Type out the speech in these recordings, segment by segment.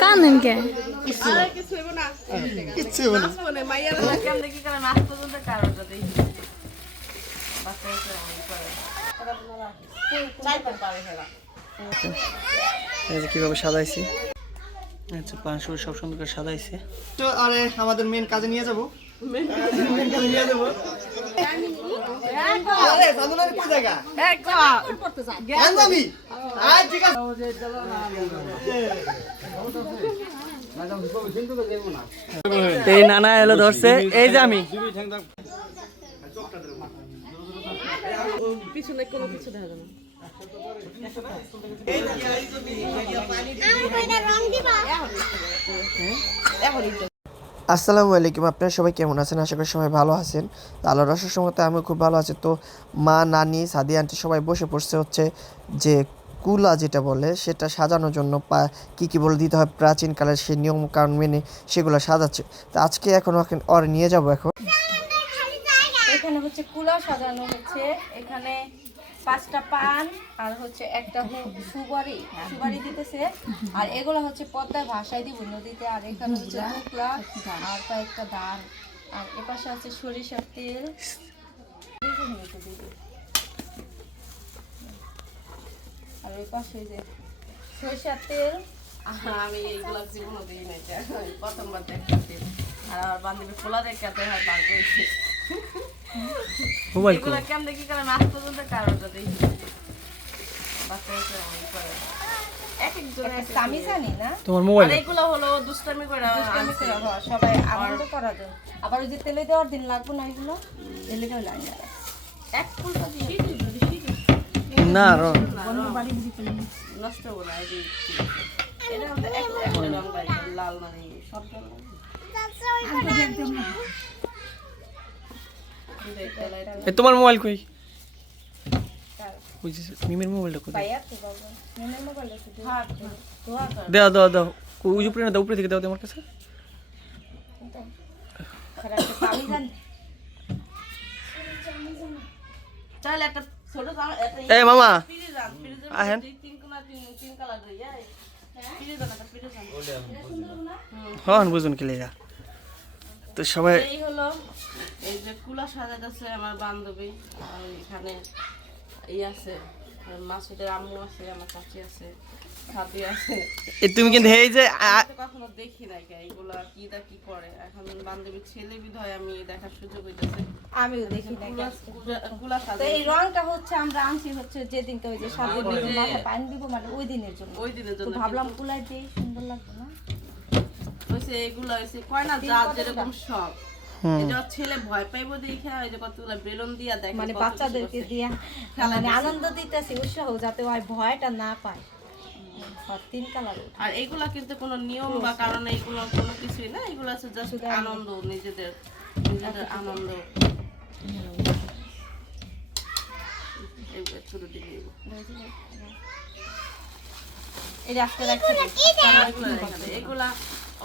কানেন কে? কিচ্ছু কীভাবে সাজাইছি? আচ্ছা পাঁচশো সব সুন্দর করে সাজাইছে। তো আরে আমাদের মেন কাজে নিয়ে যাব। মেন কাজে নিয়ে যাব। আরে সাধনার কোন জায়গা? আনজামি আজ ঠিক আছে। এই নানা এলো ধরছে এই যে আমি। পিছনে কোনো কিছু দেখা যায় না। আসসালামু আলাইকুম, আপনারা সবাই কেমন আছেন? আশা করি সবাই ভালো আছেন। তো আল্লাহর রসের সময় আমি খুব ভালো আছি। তো মা, নানি, সাদি, আন্টি সবাই বসে পড়ছে হচ্ছে যে কুলা যেটা বলে, সেটা সাজানোর জন্য পা কী কী বলে দিতে হয় প্রাচীনকালের সেই নিয়ম কারণ মেনে সেগুলো সাজাচ্ছে। তো আজকে এখন ওকে ওর নিয়ে যাব এখন। এখানে হচ্ছে কুলা সাজানো হচ্ছে। এখানে পাঁচটা পান আর হচ্ছে একটা সুপারি সুপারি দিতেছে। আর এগুলো হচ্ছে পদ্মায় ভাষায় দিব নদীতে আর এখানে হচ্ছে টুকলা আর কয়েকটা দান আর এপাশে আছে সরিষার তেল। আর এই পাশে যে সরিষার তেল। আমি এইগুলো জীবনও দিই না প্রথমবার দেখতেছি। আর আমার বান্ধবী খোলা দেখাতে হয় বার করেছি। মোবাইল এগুলো কেমন দেখি করে মাছ পর্যন্ত কারোটা দেখি করে। তোমার মোবাইল? এগুলো হলো দুষ্টামি করে দুষ্টামি করে হওয়া, সবাই আনন্দ করার জন্য আবার ওই যে তেলে দেওয়ার দিন লাগবে না এগুলো তেলে দেওয়া লাগে এক ফুলটা দিয়ে না নষ্ট এটা এক লাল মানে সব তোমার মোবাইল কই? মিমের মোবাইলটা কই? দাও দাও দাও। ওই উপরে না দাও উপরে থেকে দাও তোমার কাছে। এই মামা। ফ্রিজ আন ফ্রিজের আহেন। মধ্যে তিন কোনা তিন তিন কালার রই যায় ফ্রিজ আন একটা ফ্রিজ আন হন বুঝুন কি লেগা। তো সবাই এই যে কুলা সাজাতেছে আমার বান্ধবী আর এখানে ই আছে মাসুদের আম্মু আছে আমার চাচি আছে তুমি কিন্তু এই যে আমি কখনো দেখি নাই এইগুলা কি দা কি করে। এখন বান্ধবীর ছেলে বিধয় আমি দেখার সুযোগ হইতেছে। আমিও দেখি কুলা কুলা এই রংটা হচ্ছে আমরা আনছি হচ্ছে যেদিনকে ওই যে সাথে মাথা পানি দিব মানে ওই দিনের জন্য। ওই দিনের জন্য ভাবলাম কুলাই দিয়ে সুন্দর লাগবে না? হয়েছে এগুলো হয়েছে কয় না যার যেরকম যে ওর ছেলে ভয় পাইবো দেখে ওই যে কতগুলো বেলুন দিয়া দেখে মানে বাচ্চাদেরকে দিয়া মানে আনন্দ দিতেছি উৎসাহ যাতে ওই ভয়টা না পায়। তিন কালার আর এইগুলা কিন্তু কোনো নিয়ম বা কারণে এগুলো কোনো কিছুই না এগুলো হচ্ছে জাস্ট আনন্দ। নিজেদের নিজেদের আনন্দ। এইগুলো ছোট এই রাস্তা রাখতে এগুলো রেখে দে। এগুলা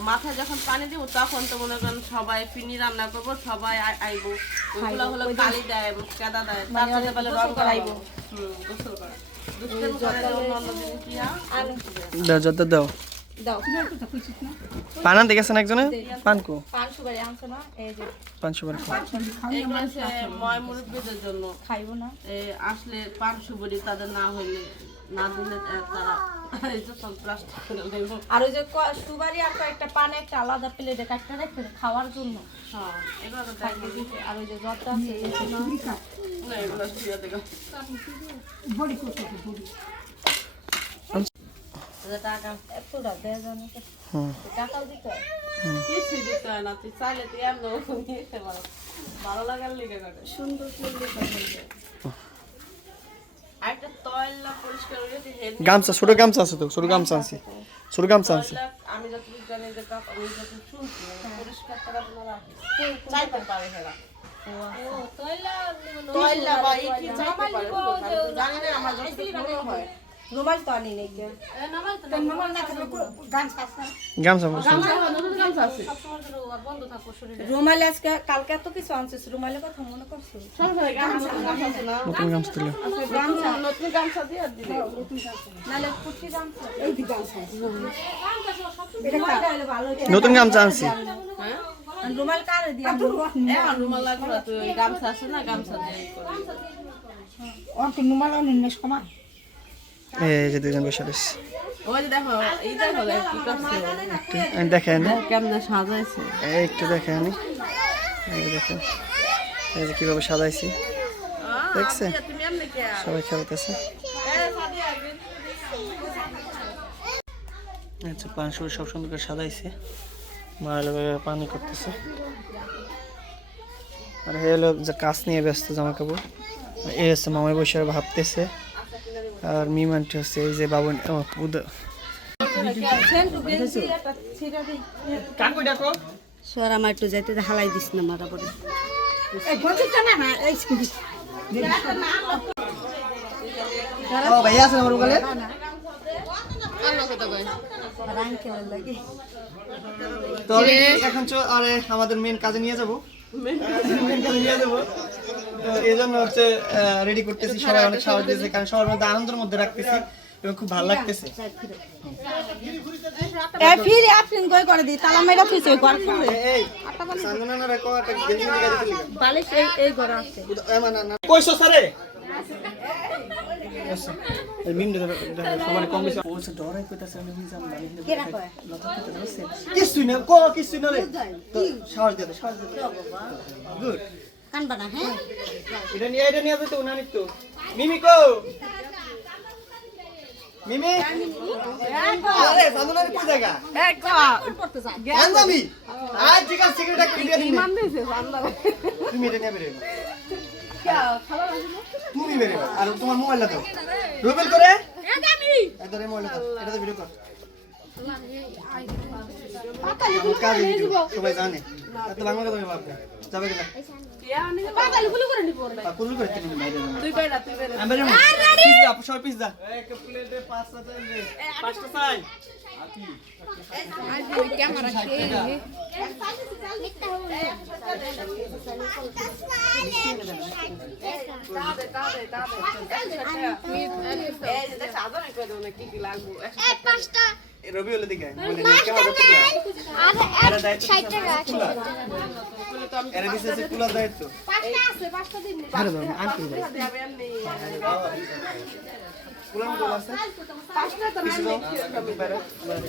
মাথায় যখন পানি দিব তখন তো মনে করেন সবাই ফিনি রান্না করব সবাই আই- আইবো। ওইগুলা হলো কালি দেয় কেদা দেয়। তার সাথে বলে রং করাইবো। হুম গোসল করা। দাও যত দাও। দাও। পান আনতে গেছেন একজনে? পান কো? পান সুপারি আনছো না এই যে। পাঁচশো বার এগুলো হচ্ছে ময় মুরব্বীদের জন্য। খাইবো না। এ, আসলে পান সুবরি তাদের না হইলে না দিলে তারা আর ওই যে আর কয়েকটা পানে একটা আলাদা প্লেটে কাটতে খাওয়ার জন্য। হ্যাঁ। আর ওই যে জর্দা আছে হয়। হয় ভালো লাগার লিগে করে। সুন্দর করলে তো হয়ে যায়। আর একটা তয়লা পরিষ্কার হয়ে যে হেড গামছা ছোট গামছা আছে তো ছোট গামছা আছে ছোট গামছা আছে আমি যতটুকু জানি যে কাপ আমি যতটুকু শুনছি পরিষ্কার করা চাইতে পারে কি জানি না আমার যতটুকু মনে হয় রুমাল তো রুমালে আজকে কালকে এত কিছু আনছিস? রুমালের কথা মনে করছ? নতুন গামছা তুলে নতুন গামছা দিয়ে দিলে নাহলে পুটি গামছা নতুন গামছা আনছি হ্যাঁ। রুমাল কারে? দিয়ে রুমাল তো গামছা আছে না গামছা দিয়ে ই করে। এই যে দুজন বসে রয়েছে। দেখেন। এই একটু দেখেন। দেখেন। এই যে কীভাবে সাজাইছি। দেখছে? সবাই খেলতেছে। আচ্ছা পান সুর সব সুন্দর করে সাজাইছে। এলো পানি করতেছে। আর হে হলো যে কাজ নিয়ে ব্যস্ত জামা কাপড় এ হচ্ছে মামাই বসে ভাবতেছে। আর মিমানটি হচ্ছে এই যে বাবু উদ- সর আমার একটু যাইতে হালাই দিস না মারা পরে ও ভাইয়া আছে আমার ওখানে তো এখন চ আরে আমাদের মেন কাজে নিয়ে যাব। মেন কাজে নিয়ে যাব। তো এই জন্য হচ্ছে রেডি করতেছি সবাই অনেক সাহস দিয়েছে কারণ সবার মধ্যে আনন্দের মধ্যে রাখতেছি এবং খুব ভালো লাগতেছে। এ ফিরে আপনি কই করে দি তালা মেরা ফিসে ঘর এই সান্দনা না রাখো একটা গেঞ্জি নিয়ে গেছে বালিশ এই এই ঘর আছে। কইছো সারে এই মিম দে সবার কম বেশি। বলছে ডরাই কইতাছে আমি মিজাম না আমি কেরা কয় কিছুই না কিছুই না রে? সাহস দে সাহস দে। গুড কানবা না হ্যাঁ? এটা নিয়ে এটা নিয়ে যেতে উনানি তো মিমি কো? মিমি? আরে সান্দনা কই জায়গা। আনজামি আজ জিগা সিগারেট একটা দিয়ে দিন। তুমি এটা নিয়ে বেরে তুমি বেরে আর তোমার মোবাইল দাও। রুবেল করে? এই ধরে মোবাইল দাও। এটা তো ভিডিও কর সবাই জানে। এত ভাববে যাবে কিনা? আর কুলু করে তিন মিনিট বাইরে তুই কইরা তুই কইরা আমি বেরে পিস দা সবাই পিস দা এক প্লেটে পাঁচটা চাই রে। পাঁচটা চাই। রবি হলে দিকে। কেমন করতে এরা দায়িত্ব এরা দিছে কুলা দায়িত্ব। আরে বাবা আনতে কুলাম তো আছে দাও বাইরে বাইরে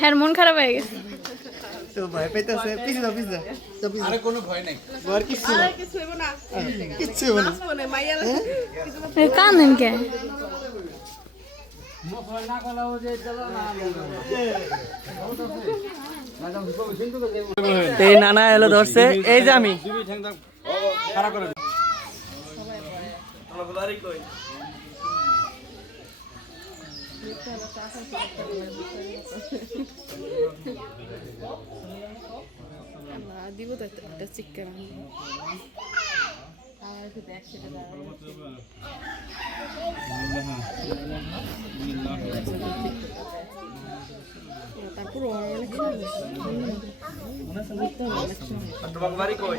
হ্যাঁ মন খারাপ হয়ে গেছে। তো ভয় পাইতেছে। পিছে দাও পিছে দাও তো পিছে আরে কোনো ভয় নাই। ভয় কিচ্ছু না। কিছু হইব না। কিচ্ছু হবে না। মানে মাইয়া কান্দেন কে? এই নানা এলো ধরছে। এই যে আমি। দিব তো একটা চিকেন তারপর অনেক বাড়ি কই?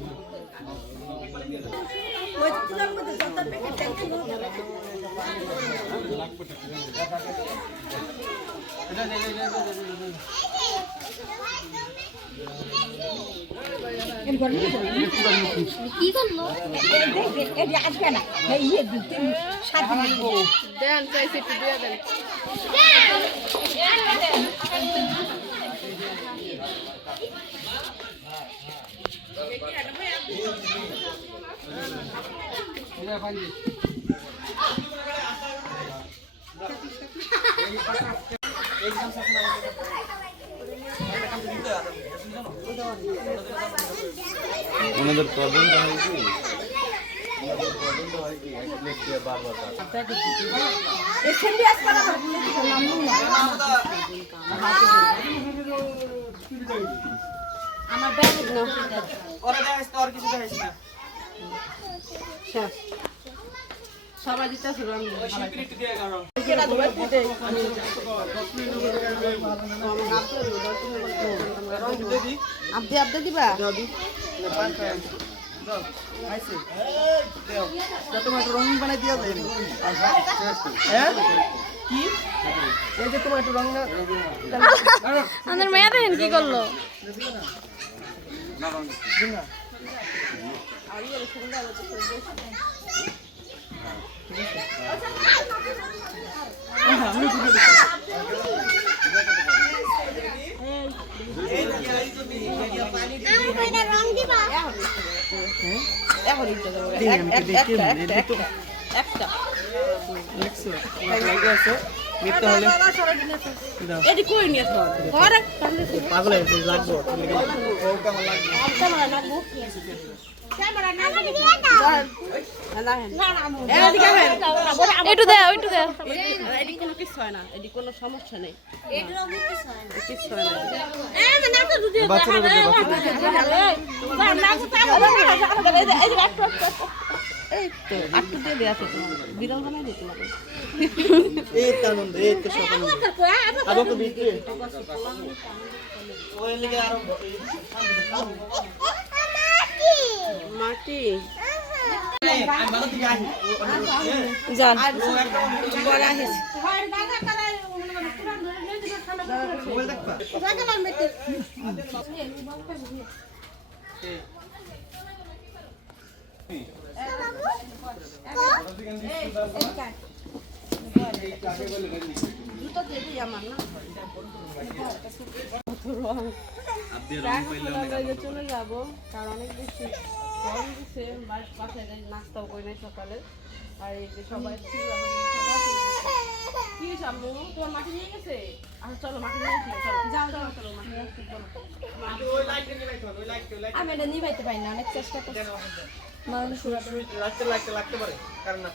দেন ওনাদের প্রবলেমটা হয় কি ওনাদের প্রবলেমটা হয় কি দিয়ে বারবার কাটে। ওরা দেখাইছে তো আর কিছু দেখাইছে না সবাই একটু দিয়ে কারও আপনি আপনি দিবা রঙিন বানাই হ্যাঁ কি যে একটু না আমাদের মেয়ে দেখেন কি করল এখন আছে মিথ্যা পাগল হয়ে লাগবো লাগবে কোনো হয় সমস্যা নেই হয় বিরল বানাই দিতে মাটি। যান। চলে যাব কারণ অনেক বেশি গরম দিচ্ছে বাসায় নাস্তাও করি নাই সকালে। আর এই যে সবাই ছিল। কি হয়েছে আম্মু? তোমার মাটি নিয়ে গেছে? আচ্ছা চলো নিয়ে আসি চলো। যাও যাও। চলো নিয়ে আসি আমি এটা নিভাইতে পারি না অনেক চেষ্টা করছি। মানুষ লাগতে লাগতে লাগতে পারে কারণ না